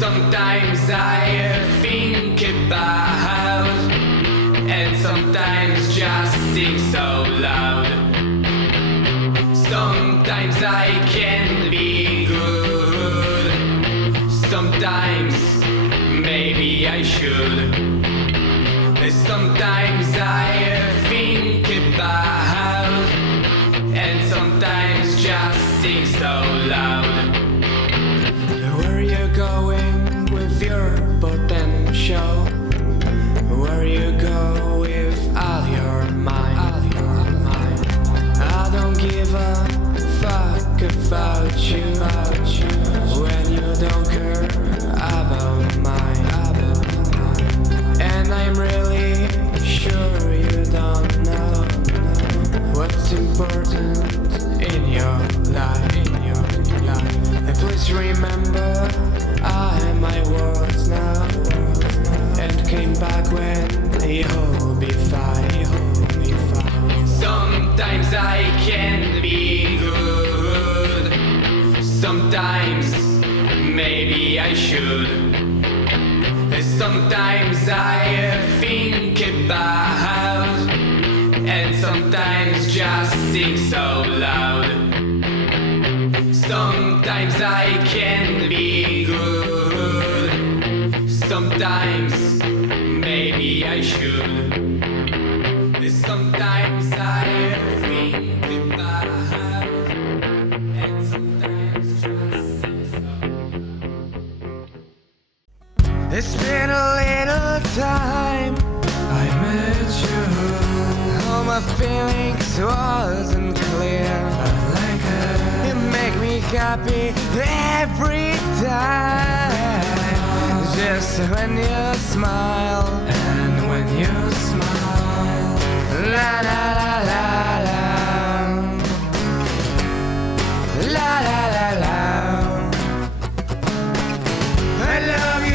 Sometimes I think about, and sometimes just sing so loud. Sometimes I can be good, sometimes maybe I should. Sometimes I think about, and sometimes just sing so loud. Where you going with your potential? Where you go with all your mind? I don't give a fuck about you when you don't care about mine. And I'm really sure you don't know what's important in your life. Please remember I'm my words now, and came back when you'll be fine. Sometimes I can be good, sometimes maybe I should. Sometimes I think about, and sometimes just sing so loud. Sometimes I can be good, sometimes maybe I should. Sometimes I think about, and sometimes just sing so loud. It's been a little time I met you. All my feelings wasn't clear, but like you make me happy every time. Just when you smile, and when you smile, la la la la la, la la la la. I love you.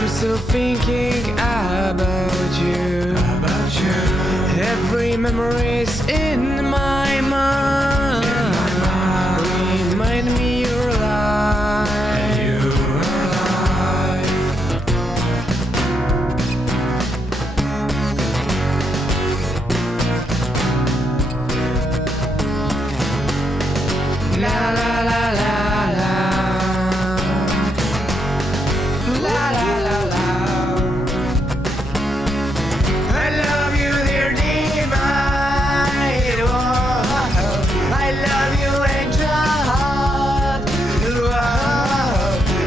I'm still thinking about you. Every memory's in my mind. Remind me you're alive. La la la la la. La la la la. I love you, dear divine. Whoa. I love you, angel. Whoa.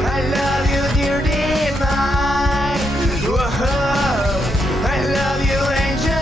I love you, dear divine. Whoa. I love you, angel.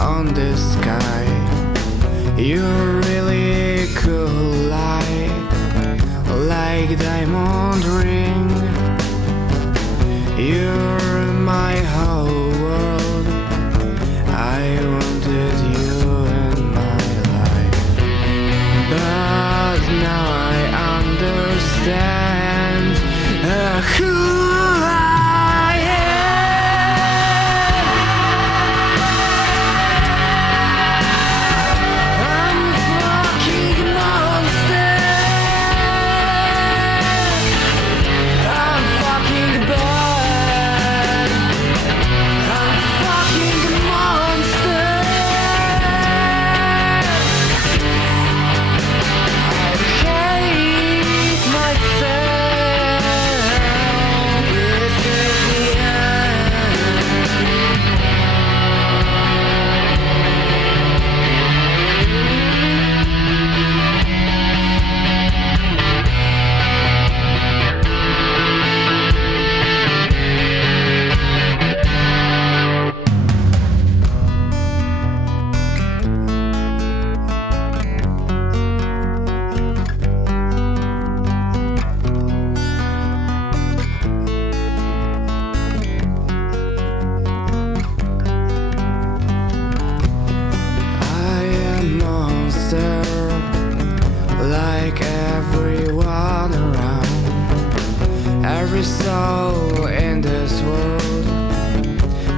On the sky, you're really cool, like diamond ring. You're my whole world. I wanted you in my life, but now I understand who I like everyone around. Every soul in this world,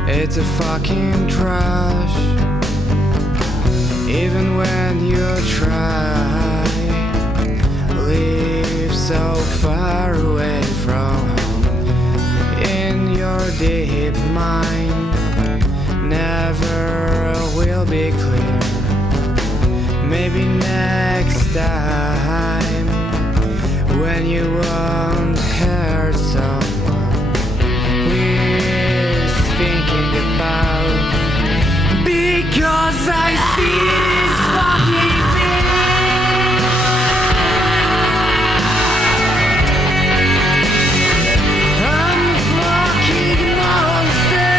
it's a fucking trash. Even when you try, live so far away from home. In your deep mind, never will be clear. Maybe next time, when you won't hurt someone, please thinking about, because I see this fucking thing. I'm fucking monster.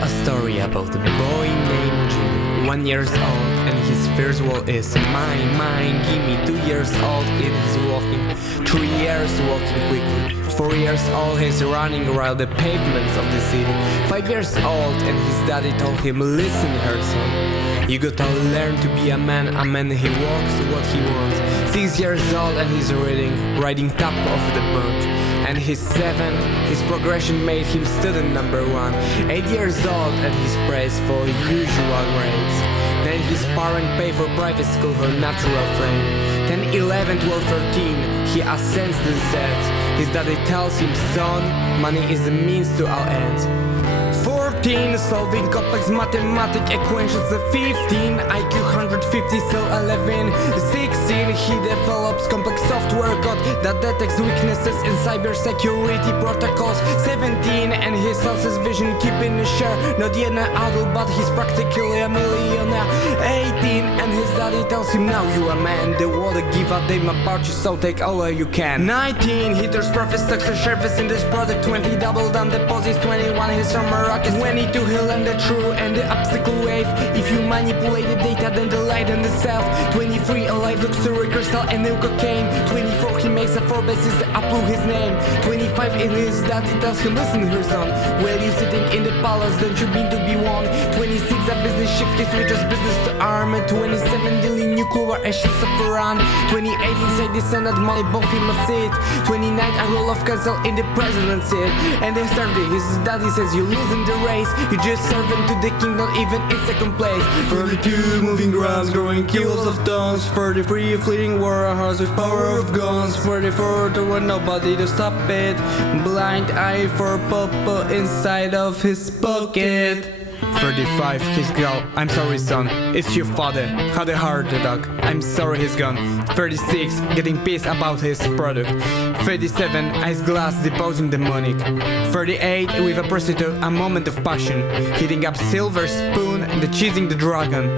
a story about a boy named Jimmy, 1 year old, and his first word is mine, mine, gimme. 2 years old and he's walking, 3 years walking quickly, 4 years old he's running around the pavements of the city, 5 years old and his daddy told him, listen here son, you gotta learn to be a man he walks what he wants. 6 years old and he's riding top of the bunch. And he's 7, his progression made him student number 1. 8 years old and he's praised for usual grades. Then his parents pay for private school her natural frame. Then 11, 12, 13, he ascends the sets. His daddy tells him, son, money is the means to all ends. 14, solving complex mathematic equations. 15, IQ 150, so 11. 16, he develops complex software code that detects weaknesses in cybersecurity protocols. 17, and he sells his vision, keeping a share. Not yet an adult, but he's practically a millionaire. 18, and his daddy tells him, now you a man, the world give a damn about you, so take all you can. 19, he turns profit stocks to shares in this product. 20, double down deposits. 21, his summer rockets. 22, he learned the true and the obstacle wave. If you manipulate the data, then the light and the self. 23, a light luxury crystal and new cocaine. 24, he makes a Forbes, is upload his name. 25, in his daddy tells him, listen here son, well you sitting in the palace, don't you mean to be one? 26, a business shift, he switches business to arm. 27, dealing nuclear ashes of Iran. 28, inside the Senate, money both him a seat. 29, a roll of council in the presidency. And then 30, his daddy says, you losing the race, you just servant to the king, not even in second place. 32, moving grounds, growing kilos of tons. 33, fleeting war horse with power of guns. 34, there was nobody to stop it. Blind eye for Papa inside of his pocket. 35, he's gone. I'm sorry son, it's your father. Had a heart attack, I'm sorry he's gone. 36, getting pissed about his product. 37, ice glass depositing the money. 38, with a prostitute, a moment of passion. Hitting up silver spoon and the cheesing the dragon.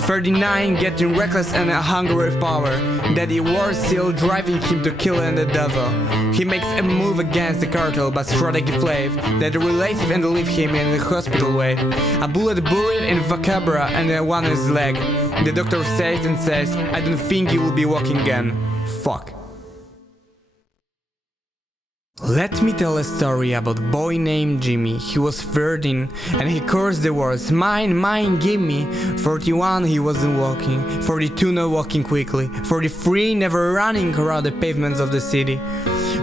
39, getting reckless and a hunger of power. Daddy war still driving him to kill and the devil. He makes a move against the cartel but strategy flave. That relative and leave him in the hospital way. A bullet buried in vertebra and one in his leg. The doctor says, I don't think you will be walking again. Fuck. Let me tell a story about a boy named Jimmy. He was 13 and he cursed the words, mine, mine, gimme. 41, he wasn't walking. 42, not walking quickly. 43, never running around the pavements of the city.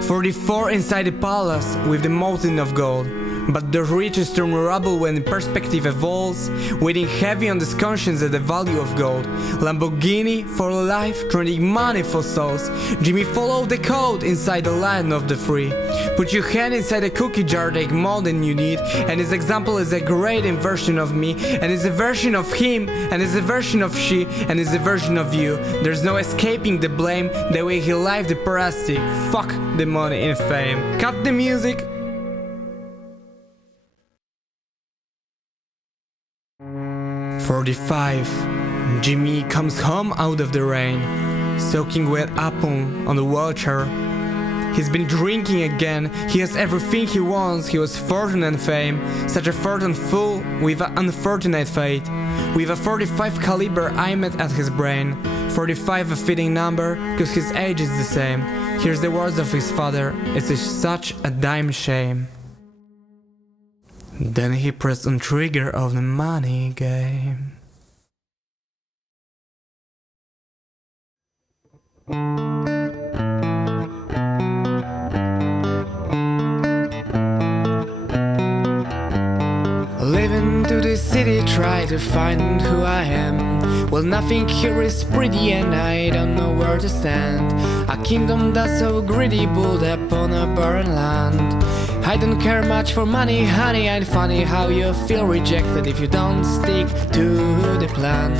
44, inside the palace with the mountain of gold. But the riches turn rubble when perspective evolves, weighing heavy on this conscience at the value of gold. Lamborghini for life, trading money for souls. Jimmy followed the code inside the land of the free. Put your hand inside a cookie jar, take more than you need. And his example is a great version of me, and is a version of him, and is a version of she, and is a version of you. There's no escaping the blame, the way he lived the parastic. Fuck the money and fame. Cut the music. 45. Jimmy comes home out of the rain, soaking wet apple on the wheelchair. He's been drinking again, he has everything he wants, he was fortune and fame, such a fortune fool with an unfortunate fate. With a 45 caliber aimed at his brain, 45 a fitting number, cause his age is the same. Here's the words of his father, it is such a damn shame. Then he pressed on trigger of the money game. Living to the city, try to find who I am. Well, nothing here is pretty and I don't know where to stand. A kingdom that's so greedy, built upon a barren land. I don't care much for money, honey, and funny how you feel rejected if you don't stick to the plan.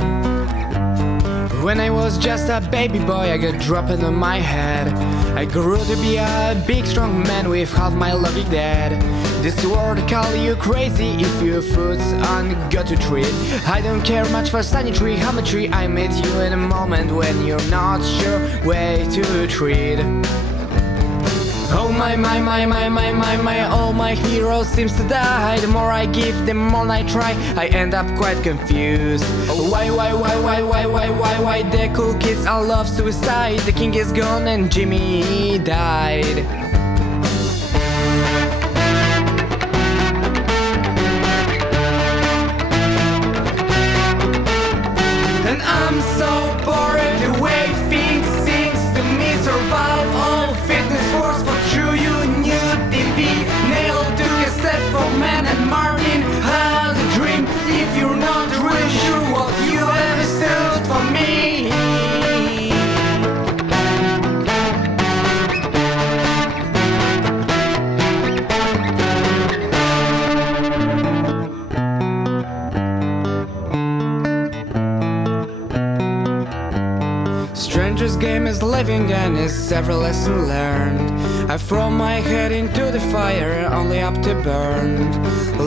When I was just a baby boy, I got dropped on my head. I grew to be a big strong man with half my logic dead. This world call you crazy if your foot's on go to treat. I don't care much for sanitary geometry, I met you in a moment when you're not sure way to treat. Oh my, all my heroes seems to die. The more I give, the more I try, I end up quite confused. Why, the cool kids all love suicide. The king is gone and Jimmy died. And I'm so bored the way things seems to me. Survive all fitness force for true you knew TV. Nail took a step for man and Martin had a dream. If you're not really sure what you ever stood for me. Stranger's game is living and is several lessons learned. I throw my head into the fire, only up to burn.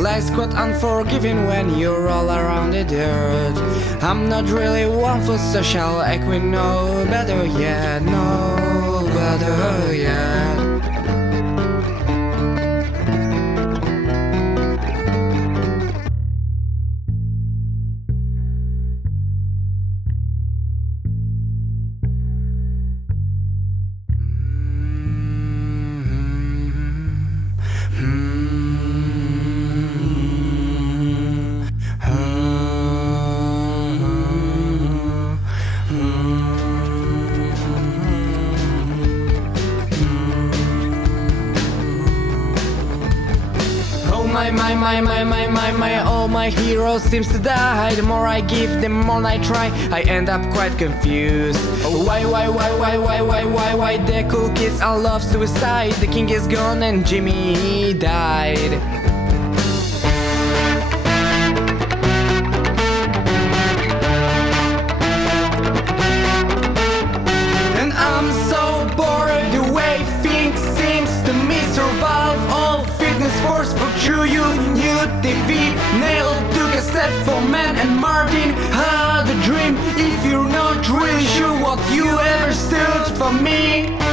Life's quite unforgiving when you're all around the dirt. I'm not really one for social equity, no better yet, no better yet. My, all my heroes seems to die. The more I give, the more I try, I end up quite confused. Why, the cool kids all love suicide. The king is gone and Jimmy died. And I'm so bored the way things seems to me. Survive all fitness force for true you knew TV. Nail took a step for man and Martin had a dream. If you're not really sure what you ever stood for me.